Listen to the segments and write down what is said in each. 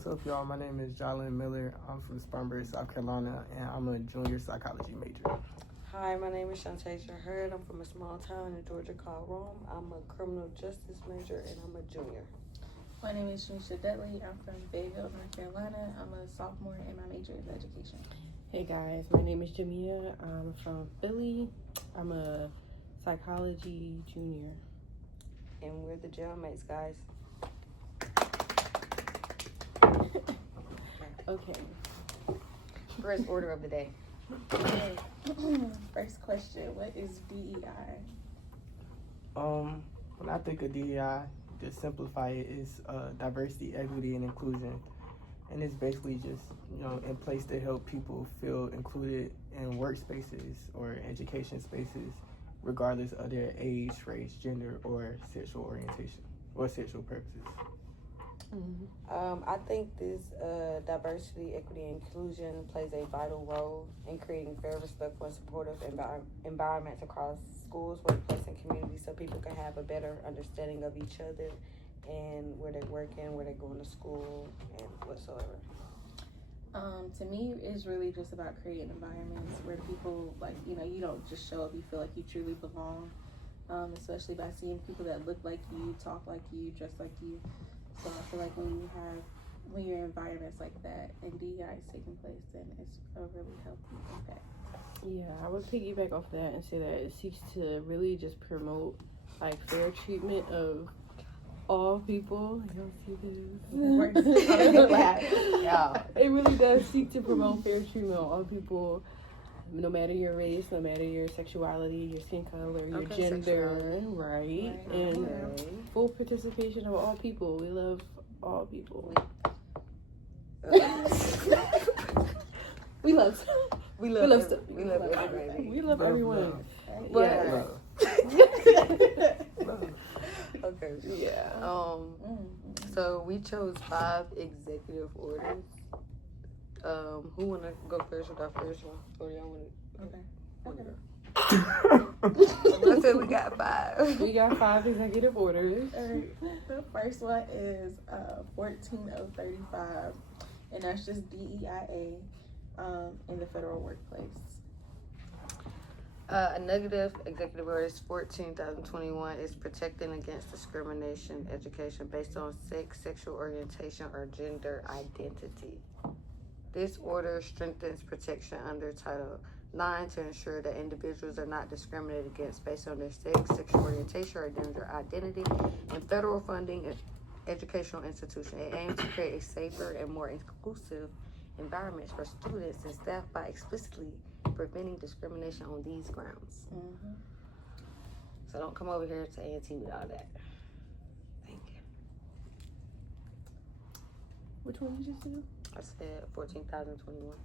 What's up, y'all? My name is Jalen Miller. I'm from Spartanburg, South Carolina, and I'm a junior psychology major. Hi, my name is Shantasia Hurd. I'm from a small town in Georgia called Rome. I'm a criminal justice major, and I'm a junior. My name is Shanisha Dudley. I'm from Fayetteville, North Carolina. I'm a sophomore, and my major is education. Hey guys, my name is Jamia. I'm from Philly. I'm a psychology junior. And we're the jailmates, guys. Okay. First order of the day. Okay. First question: what is DEI? When I think of DEI, to simplify it, is diversity, equity, and inclusion. And it's basically just, in place to help people feel included in workspaces or education spaces, regardless of their age, race, gender, or sexual orientation or sexual purposes. Mm-hmm. I think this diversity, equity, and inclusion plays a vital role in creating fair, respectful, and supportive environments across schools, workplace, and communities, so people can have a better understanding of each other and where they're working, where they're going to school, and whatsoever. To me, it's really just about creating environments where people, you don't just show up, you feel like you truly belong, especially by seeing people that look like you, talk like you, dress like you. So I feel like when you're in environments like that and DEI is taking place, then it's a really healthy impact. Yeah, I would piggyback off that and say that it seeks to really just promote fair treatment of all people. Yeah. It really does seek to promote fair treatment of all people, no matter your race, no matter your sexuality, your skin color, your gender, right? And full participation of all people. We love all people. We love everybody. We love everyone. Love. Okay. Yeah. So we chose 5 executive orders. Who wanna go first with our first one? Or y'all wanna? I said we got 5. We got 5 executive orders. The first one is 14035, and that's just DEIA in the federal workplace. A negative executive order is 14,021 is protecting against discrimination education based on sex, sexual orientation, or gender identity. This order strengthens protection under Title IX to ensure that individuals are not discriminated against based on their sex, sexual orientation, or gender identity in federal funding educational institutions. It aims to create a safer and more inclusive environments for students and staff by explicitly preventing discrimination on these grounds. Mm-hmm. So don't come over here to A&T with all that. Thank you. Which one did you do? I said 14,021.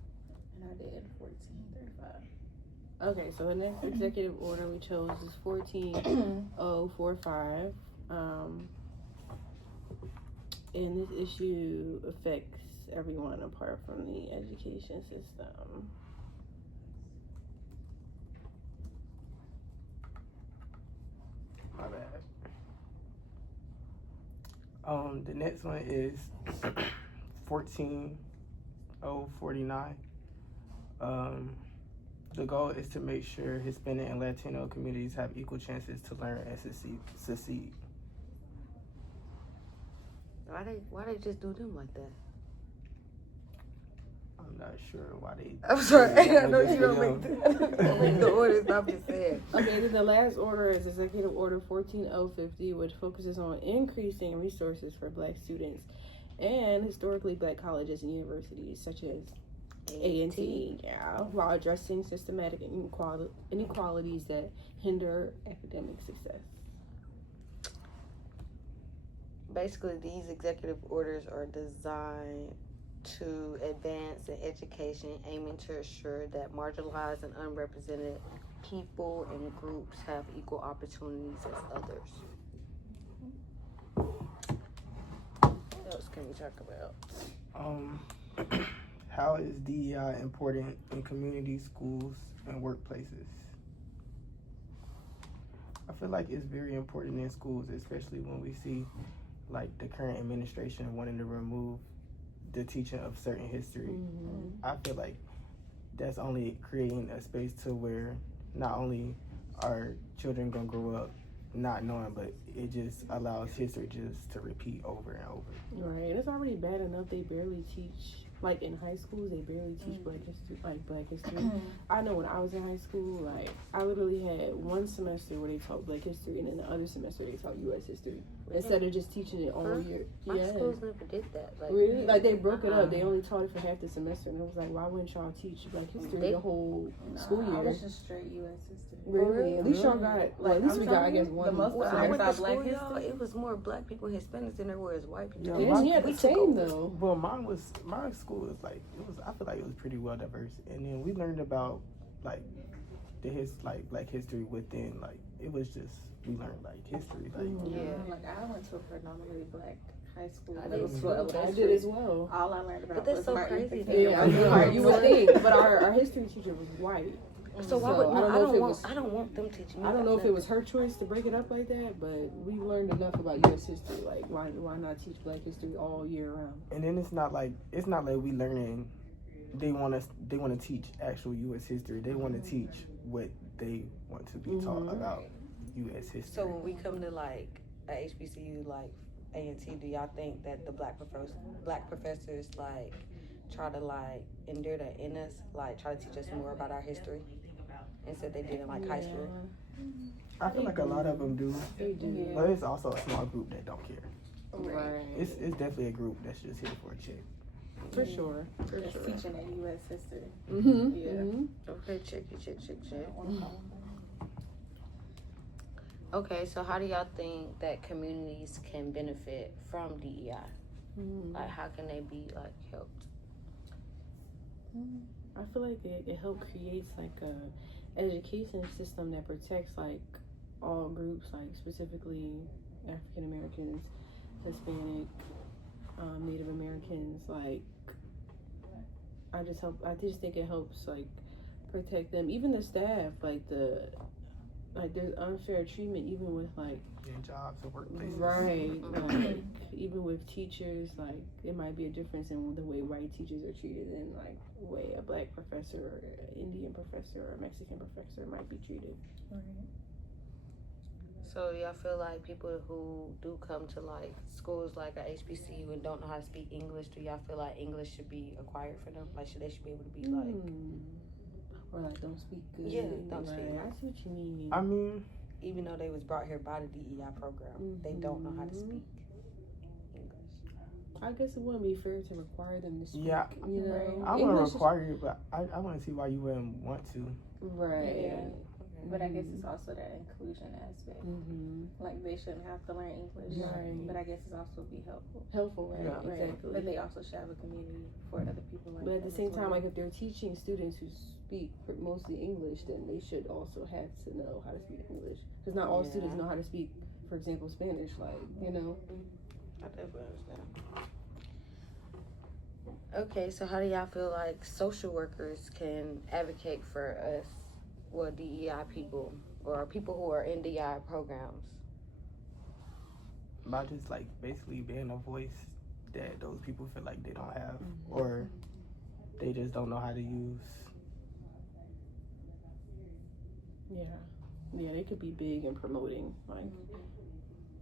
And I did 1435. Okay, so the next executive order we chose is 14045. And this issue affects everyone apart from the education system. My bad. The next one is 14049. The goal is to make sure Hispanic and Latino communities have equal chances to learn and succeed. Why they just do them like that? I'm not sure why they. I'm sorry. I know you don't make the orders. I'm just saying. Okay, then the last order is Executive Order 14050, which focuses on increasing resources for Black students and historically Black colleges and universities, such as A&T, while addressing systematic inequalities that hinder academic success. Basically, these executive orders are designed to advance in education, aiming to ensure that marginalized and unrepresented people and groups have equal opportunities as others. What else can we talk about? How is DEI important in community schools and workplaces? I feel like it's very important in schools, especially when we see the current administration wanting to remove the teaching of certain history. Mhm. I feel like that's only creating a space to where not only are children gonna grow up not knowing, but it just allows history just to repeat over and over. Right, and it's already bad enough they barely teach, like in high schools, they barely teach Black history. I know when I was in high school, like I literally had one semester where they taught Black history, and then the other semester they taught U.S. history instead of just teaching it all year. My Yeah, schools never did that. Like, really, like they broke it up. They only taught it for half the semester, and it was like, why wouldn't y'all teach Black history They- the whole No, school I year? was just straight U.S. history. Really? At least y'all got, well, at least I'm we got, I telling guess, you, one. the most Well, So I there's went to our school, Black y'all. history? It was more Black people and Hispanics than there was white people. Yeah, Yeah, yeah, We the took same over. though. Well, my school was like I feel like it was pretty well diverse, and then we learned about like Black history within like it was just we learned like history like Yeah. Like I went to a predominantly Black high school. I middle did school, too. elementary. I did as well. All I learned about But that's was so Martin Luther crazy, King. though. Yeah, I Yeah. know. You would think, but our history teacher was white. So why would I no, don't I know if don't it want was. I don't want them teaching me. I don't about know if it nothing. was her choice to break it up like that, but we learned enough about U.S. history. Like, why not teach Black history all year round? and then it's not like we learning. They want to teach actual U.S. history. They want to teach what they want to be taught about U.S. history. So when we come to like a HBCU like A&T, do y'all think that the black professors like try to like endure that in us, like try to teach us more about our history instead they did in like high school? I feel like a lot of them do, They do. but it's also a small group that don't care. Right. It's definitely a group that's just here for a check. For sure. For Just sure. teaching that U.S. history. Mm-hmm. Yeah. Mm-hmm. Okay, check. Okay, so how do y'all think that communities can benefit from DEI? Like, how can they be like helped? I feel like it helped creates like a education system that protects like all groups, like specifically African Americans, Hispanic, Native Americans. Like I just think it helps like protect them, even the staff. Like there's unfair treatment even with like In jobs and workplaces. right, like even with teachers, like it might be a difference in the way white teachers are treated and like the way a Black professor or an Indian professor or a Mexican professor might be treated. So y'all feel like people who do come to like schools like a HBCU and don't know how to speak English, do y'all feel like English should be acquired for them? Like, should they be able to be like? Or like don't speak good. Yeah, don't speak. I see what you mean. I mean, Even though they was brought here by the DEI program, they don't know how to speak English. I guess it wouldn't be fair to require them to speak. Yeah. You know, I English wouldn't is- require it, but I want to see why you wouldn't want to. Right. Yeah. But I guess it's also that inclusion aspect. Mm-hmm. Like they shouldn't have to learn English, Right. but I guess it's also be helpful. Helpful, right? Yeah. Right. Exactly. But they also should have a community for other people. Like But at them the same as time, well. like if they're teaching students who speak mostly English, then they should also have to know how to speak English. Because not all Yeah. students know how to speak, for example, Spanish. Like, you know. I definitely understand. Okay, so how do y'all feel like social workers can advocate for us, well, DEI people or people who are in DEI programs? By just like basically being a voice that those people feel like they don't have, or they just don't know how to use. Yeah, they could be big in promoting like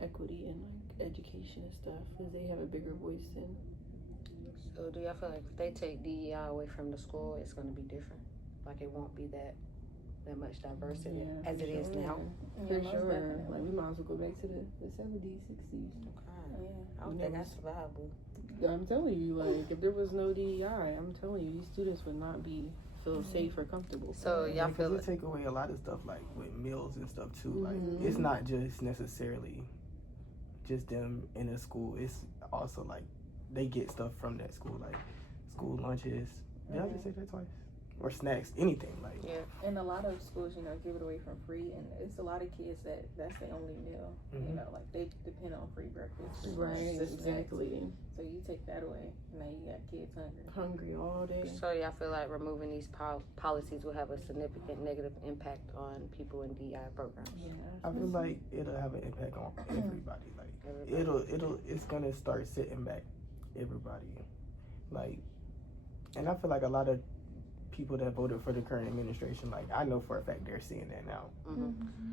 equity and like education and stuff, because they have a bigger voice than. So do y'all feel like if they take DEI away from the school, it's going to be different? Like it won't be that much diversity as it is now? For most sure. definitely. Like we might as well go back to the 70s, 60s. I don't think that's survivable. I'm telling you, like if there was no DEI, I'm telling you, these students would not feel safe or comfortable. So y'all Because feel they like, take away a lot of stuff like with meals and stuff too. Like Mhm. it's not just necessarily just them in a school. It's also like they get stuff from that school, like school lunches. Did I just say that twice? Or snacks, anything like. yeah. And a lot of schools, give it away for free, and it's a lot of kids that's the only meal. Mhm. Like they depend on free breakfast, free Right, lunch, snacks. exactly. So you take that away, now you got kids hungry. Hungry all day. So y'all feel like removing these policies will have a significant negative impact on people in DEI programs? I feel like it'll have an impact on everybody. Like Everybody. it's gonna start setting back everybody. Like, and I feel like a lot of people that voted for the current administration, like, I know for a fact they're seeing that now.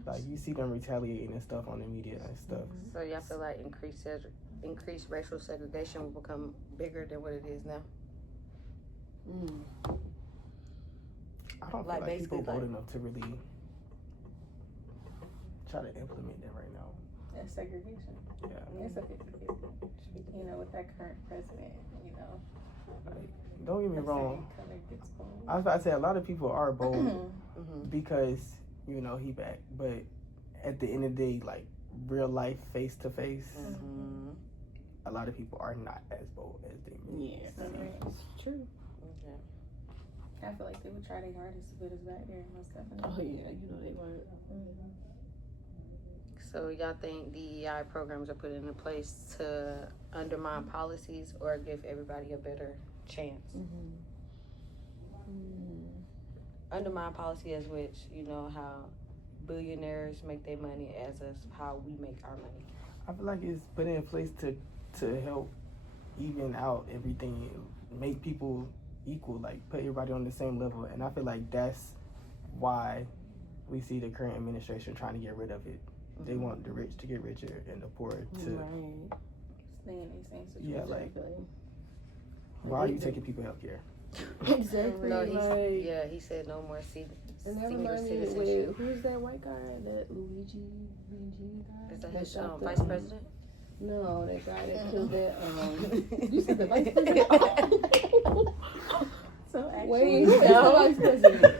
Like, you see them retaliating and stuff on the media and stuff. So y'all feel like increased racial segregation will become bigger than what it is now? I don't Like, feel like people basically, vote like- enough to really try to implement that right now. That's segregation. Yeah. It's a 50-50. You know, with that current president, you know. Like, don't get me the wrong. same color gets bold. I was about to say a lot of people are bold Mm-hmm. because, you know, he back. But at the end of the day, like, real life, face to face, Mm-hmm. a lot of people are not as bold as they may Yeah, seem. it's true. Okay. I feel like they would try their hardest to put us back there, most definitely. Oh yeah, you know they were. So y'all think DEI programs are put into place to undermine policies or give everybody a better chance? Undermine policy as which, you know, how billionaires make their money as us how we make our money. I feel like it's put in place to help even out everything, make people equal, like put everybody on the same level. And I feel like that's why we see the current administration trying to get rid of it. They want the rich to get richer and the poor to. Right. Stay in the same situation. Yeah, like, why are you taking people health care? Exactly. No, like, he said no more senior and that reminds me, wait, citizenship. who's that white guy? That Luigi guy? Is that that his shot the, vice president? No, that guy that killed that. You said the vice president. So actually, Wait, who is the vice president?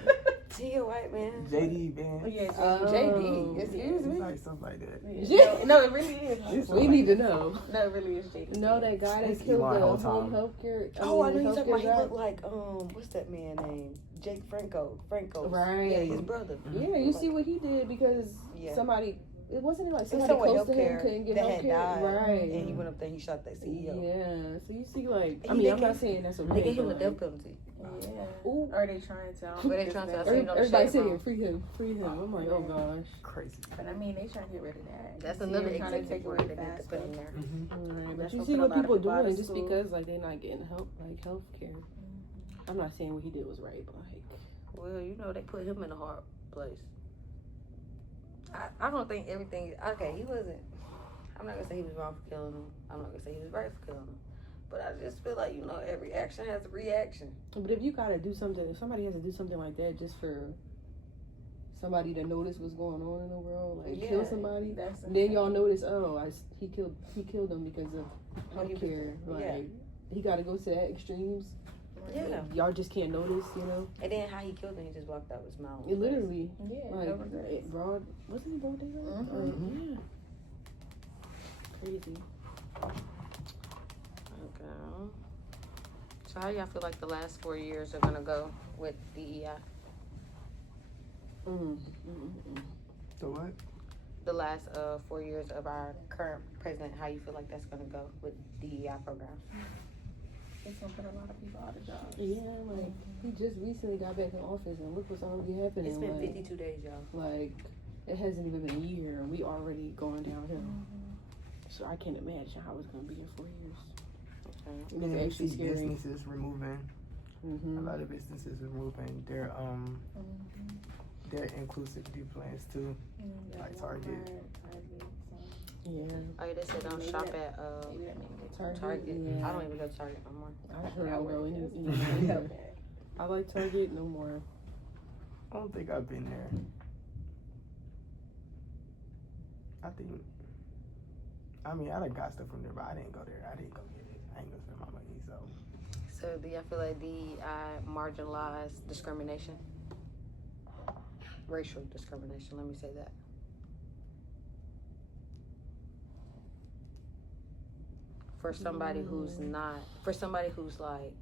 Tia White man. JD Vance. yeah, JD. Excuse It's me. like something like that. No, it really is. We need to know. No, it really is JD. No, that guy that It's killed Elon the whole whole time. healthcare. Oh, I know you're talking about. He healthcare looked guy. like what's that man name? Jake Franco. Right. Yeah, his brother. Yeah, you see what he did because Yeah. somebody. It wasn't like It's somebody someone close to him healthcare couldn't get that had healthcare. died, Right. and he went up there and he shot that CEO. Yeah. So you see, like, I He- mean, they I'm not gave- saying that's okay. They gave him the but, death penalty. Yeah. Ooh. Are they trying to? But they trying to- But so you know the Everybody shade saying room. free him, free him. I'm like, oh gosh. Crazy. I mean, they trying to get rid of that. That's See, another they're trying to executive take order away they need to put in there. Mm-hmm. Right, but That's you what see put a what lot of people people out of doing just school. because like they're not getting help, like health care. I'm not saying what he did was right, but like, Well, you know, they put him in a hard place. I don't think everything. Okay, he wasn't. I'm not gonna say he was wrong for killing him. I'm not gonna say he was right for killing him. But I just feel like, you know, every action has a reaction. but if you gotta do something, if somebody has to do something like that just for somebody to notice what's going on in the world, like kill Yeah, somebody, That's then y'all notice, oh, he killed them because of Oh, he was- healthcare. Like yeah. he got to go to that extremes. Yeah. Y'all just can't notice, you know. And then how he killed him, he just walked out with a smile. on It his face. literally, Yeah. like no regrets. broad, wasn't he broad daylight? Mhm. Yeah. Crazy. Okay. So how y'all feel like the last 4 years are gonna go with DEI? So what? The last 4 years of our current president, how you feel like that's gonna go with DEI programs? It's gonna put a lot of people out of jobs. Yeah, like he just recently got back in office, and look what's already happening. It's been like, 52 days, y'all. Like it hasn't even been a year, and we already going downhill. So I can't imagine how it's gonna be in 4 years. Okay. It's And you actually see scary. businesses removing. A lot of businesses removing their inclusivity plans too. Like Target. Yeah, Oh, yeah, they said don't shop at Target. Yeah. I don't even go to Target no more. I sure don't go anywhere. I like Target no more. I don't think I've been there. I mean, I done got stuff from there, but I didn't go there. I didn't go get it. I ain't gonna spend my money, so. So do y'all feel like DEI marginalized discrimination? Racial discrimination, let me say that. For somebody who's not, for somebody who's like,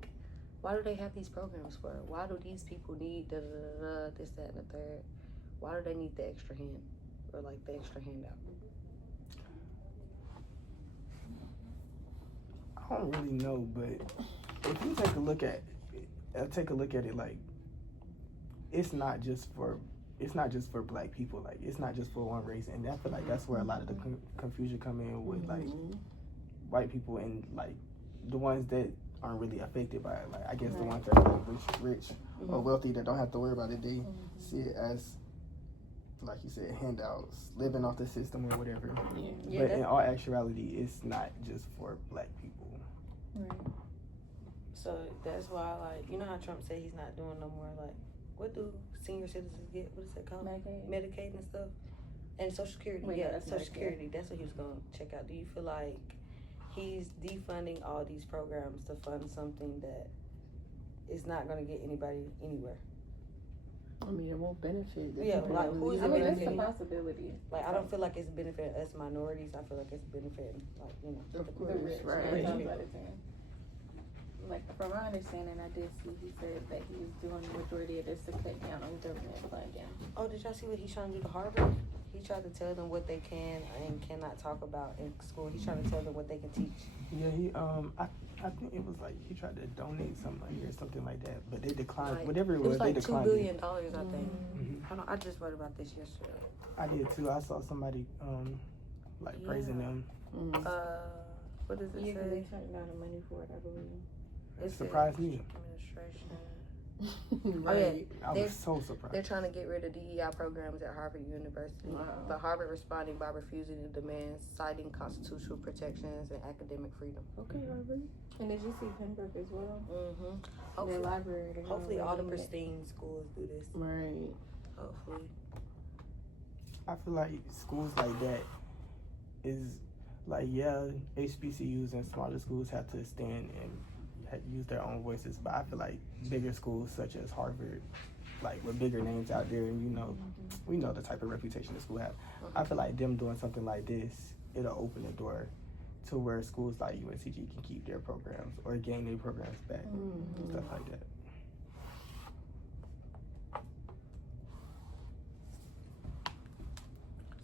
why do they have these programs for? Why do these people need da da da da, this, that, and the third? Why do they need the extra hand or like the extra handout? I don't really know, but if you take a look at it, like it's not just for black people. Like it's not just for one race, and I feel like that's where a lot of the confusion come in with like white people and like the ones that aren't really affected by it. Like I guess the ones that are like rich or wealthy that don't have to worry about it, they see it as, like you said, handouts, living off the system or whatever. Yeah. But in all actuality, it's not just for black people. Right. So that's why, like, you know how Trump said he's not doing no more, like, what do senior citizens get? What is that called? Medicaid and stuff? And Social Security. Wait, yeah, that's Social Medicaid. Security. That's what he was going to check out. Do you feel like he's defunding all these programs to fund something that is not going to get anybody anywhere? I mean, it won't benefit. the Yeah, people like, that who is live it I mean, in that's a benefiting? possibility. Like, I don't feel like it's benefiting us minorities. I feel like it's benefiting, like, you know. Of The course, rich, right. that's what I'm about to say. Like, from my understanding, I did see he said that he was doing the majority of this to cut down on government funding. Oh, did y'all see what he's trying to do to Harvard? He tried to tell them what they can and cannot talk about in school. He's trying to tell them what they can teach. Yeah, he I think it was like he tried to donate some money or something like that, but they declined. Like, Whatever it It was was, they like $2 declined billion, it. I think. Mhm. Hold on, I just read about this yesterday. I did too. I saw somebody like praising them. What does it Yeah, 'cause they say? turned down the money for it, I believe. It surprised me. Administration. Right. I They're- was so They're surprised. trying to get rid of DEI programs at Harvard University, Wow. but Harvard responding by refusing the demands, citing constitutional protections and academic freedom. Okay, Harvard. And did you see Pembroke as well? Mm-hmm. Their Hopefully, library. they're hopefully gonna all the limit it. pristine schools do this. Right. Hopefully. I feel like schools like that is like, yeah, HBCUs and smaller schools have to stand and use their own voices, but I feel like bigger schools such as Harvard, like with bigger names out there, and we know the type of reputation the school have. I feel like them doing something like this, it'll open the door to where schools like UNCG can keep their programs or gain their programs back, and stuff like that.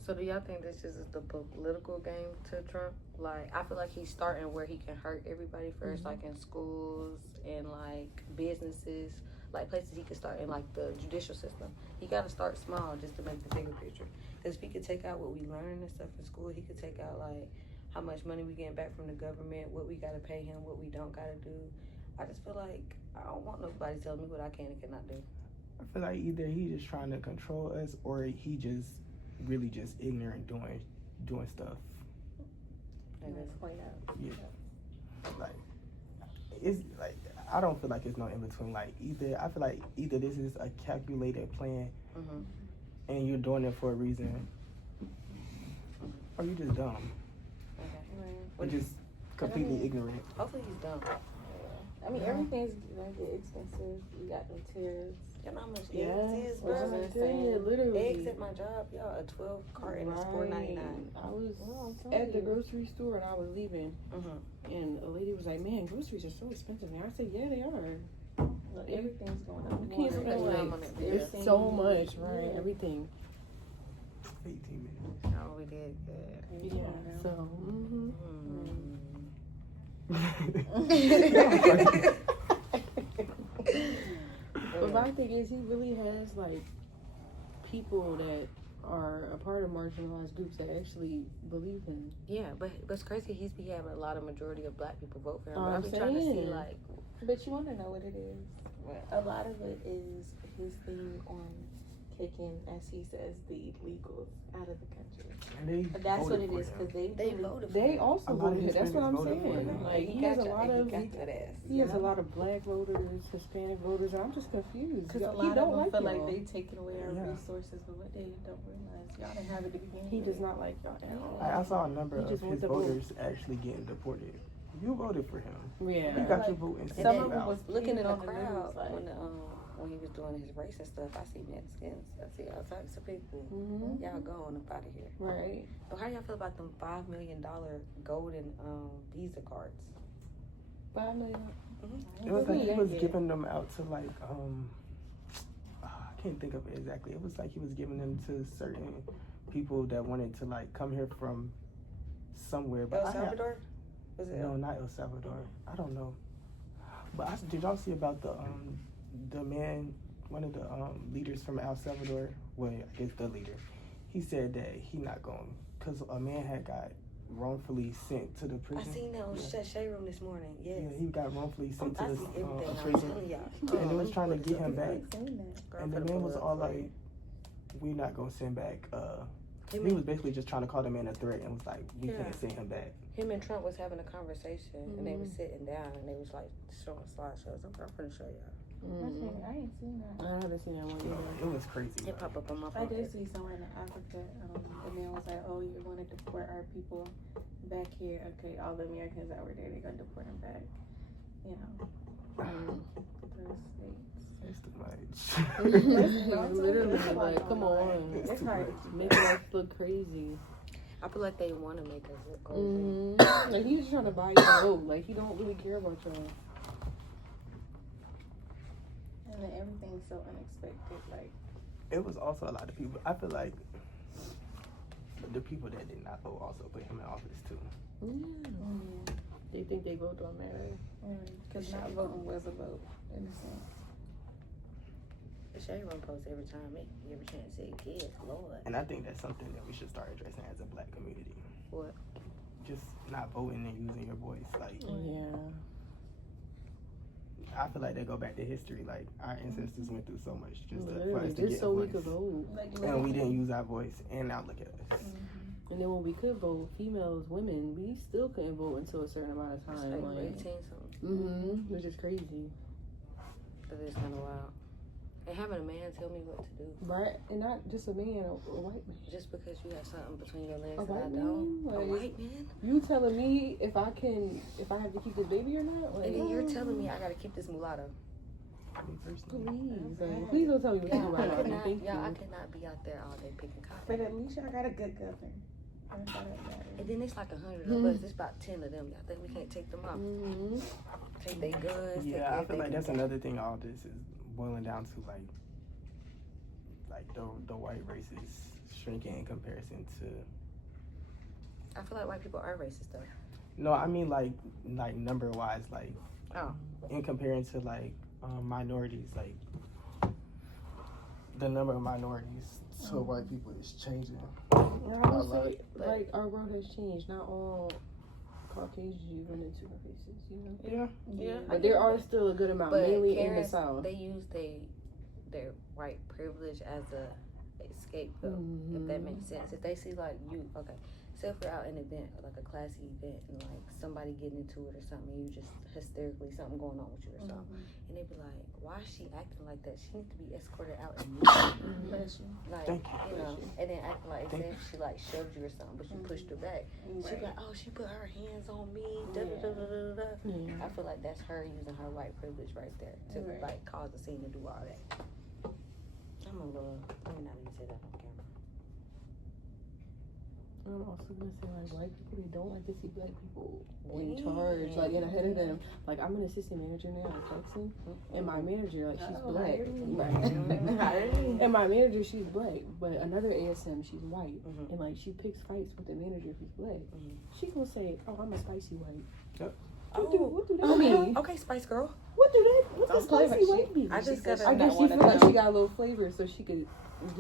So do y'all think this is the political game to Trump? Like, I feel like he's starting where he can hurt everybody 1st like in schools and like businesses, like places he could start in, like the judicial system. He got to start small just to make the bigger picture. Because if he could take out what we learn and stuff in school, he could take out like how much money we getting back from the government, what we got to pay him, what we don't got to do. I just feel like I don't want nobody telling me what I can and cannot do. I feel like either he just trying to control us or he just really just ignorant doing stuff. And it's point out. Yeah. Like, it's like, I don't feel like it's no in between. Like, I feel like either this is a calculated plan and you're doing it for a reason, or you just dumb. Or just completely ignorant. Hopefully he's done. I mean, everything's gonna get expensive. You got them tariffs. You know how much Yes, eggs is, What bro? was I it tell you, saying? literally. Eggs at my job, y'all, a 12 carton is $4.99. I was I'm telling at the you. grocery store and I was leaving, Mm-hmm. and a lady was like, "Man, groceries are so expensive now." I said, "Yeah, they are. Look, everything's going up. You can't Water, spend like, everything. It's so much, right? Yeah. Everything." 18 minutes. Oh, we did good. Yeah. So. But my thing is, he really has like people that are a part of marginalized groups that actually believe him. Yeah, but it's crazy. He's be having a lot of majority of black people vote for him. I'm I've been trying to see saying. like But you want to know what it is? A lot of it is his thing on kicking, as he says, the illegals out of the country. And they That's what voted it for is him. because They voted for They him. also A lot of voted. his That's what I'm voted for saying. him. Like he has a lot of he has a Yeah. lot of black voters, Hispanic voters, and I'm just confused. Because a He lot of don't them like feel y'all. like they taking away our Yeah. resources, but what they don't realize, y'all didn't have it at the beginning. He does not like y'all at all. I saw a number He of just his wants to vote. voters actually getting deported. You voted for him. Yeah. You got Like, your vote and Some sent of you them out. was Looking in the on the crowd news, like, when he was doing his race and stuff, I see Mexicans, I see all types of people. Mm-hmm. Y'all going up out of here. Right. So how y'all feel about them $5 million golden Visa cards? $5 million. It was like he was giving them out to like I can't think of it exactly. It was like he was giving them to certain people that wanted to like come here from somewhere. But El Salvador? Was it? No, not El Salvador. I don't know. But did y'all see about the man, one of the leaders from El Salvador? Well, I guess the leader. He said that he not going because a man had got wrongfully sent to the I prison. seen that on Shade Room this morning. Yes. Yeah, he got wrongfully sent I to see the everything. I'm prison. telling y'all. And they was trying to get him back. Girl, And the I'm finna man pull was it up all for you. like, we're not going to send back. He Him was basically just trying to call the man a threat and was like, we Yeah. can't send him back. and Trump was having a conversation, and they was sitting down, and they was like showing slideshows. I'm gonna show y'all. I ain't seen that. I haven't seen that one either. It was crazy. It pop up on my I phone. did see somewhere in Africa, the man was like, "Oh, you're going to deport our people back here. Okay, all the Americans that were there, they're going to deport them back. You know, to the states." It's too much. Literally, like, come on. It's It's too hard. much. Make life look crazy. I feel like they want to make us look crazy. Like, he's just trying to buy your vote. Like, he don't really care about y'all. And then everything's so unexpected. Like, It was also a lot of people. I feel like the people that did not vote also put him in office too. They think they vote don't matter. because not voting was a vote in a sense. The Shade Room post every time, every chance it gets, Lord. And I think that's something that we should start addressing as a black community. What? Just not voting and using your voice. Like, Yeah. I feel like they go back to history. Like, our ancestors went through so much just for Literally, us to just get so a we voice. could vote. And we didn't use our voice. And now look at us. And then when we could vote, females, women, we still couldn't vote until a certain amount of It's time. like Like, 18 something. which is crazy. But it's kind of wild. And having a man tell me what to do Right? And not just a man, a white man. just because you have something between your legs A and I white don't. man? A Like, white man? you telling me if I have to keep this baby or not? Like, And then you're telling me I gotta keep this mulatto. Me personally. please, like, please don't tell me what to do Y'all, about I it. cannot, Thank y'all, I you. cannot be out there all day picking But cotton. at least y'all got a good governor. That's all that matters. And then it's like 100 of us. It's about 10 of them. Y'all think we can't take them out? Take their guns. take Yeah, I feel everything. like that's another thing all this is boiling down to, like the white race is shrinking in comparison to. I feel like white people are racist though. No, I mean like number wise, like Oh. in comparing to like minorities, like the number of minorities to white people is changing. Yeah, I would A say, lot. like, our world has changed. Not all Caucasians you run into are racist, you know? Yeah. But there are still a good amount, But mainly in the Karens, South. they use their white privilege as a scapegoat. If that makes sense. If they see like you, okay. Say if we're out in an event, like a classy event, and like somebody getting into it or something, and you just hysterically something going on with you or something, and they be like, "Why is she acting like that? She needs to be escorted out immediately." Bless you. Like, Thank you know, and then acting like Thank say if she like shoved you or something, but you pushed her back. She be like, "Oh, she put her hands on me." Da, da, da, da, da, da. Yeah. I feel like that's her using her white privilege right there to like cause a scene to do all that. I'm a little. Let me not even say that on camera. I'm also gonna say, like, white people, they don't like to see black people in charge, like, and ahead of them. Like, I'm an assistant manager now at Texan, and my manager, like, she's black. And my manager, she's black, but another ASM, she's white. And, like, she picks fights with the manager who's black. She gonna say, "Oh, I'm a spicy white." Yep. What do that mean? Okay, Spice Girl. What does Don't spicy play with white she- mean? I just got I guess she feel like she got a little flavor, so she could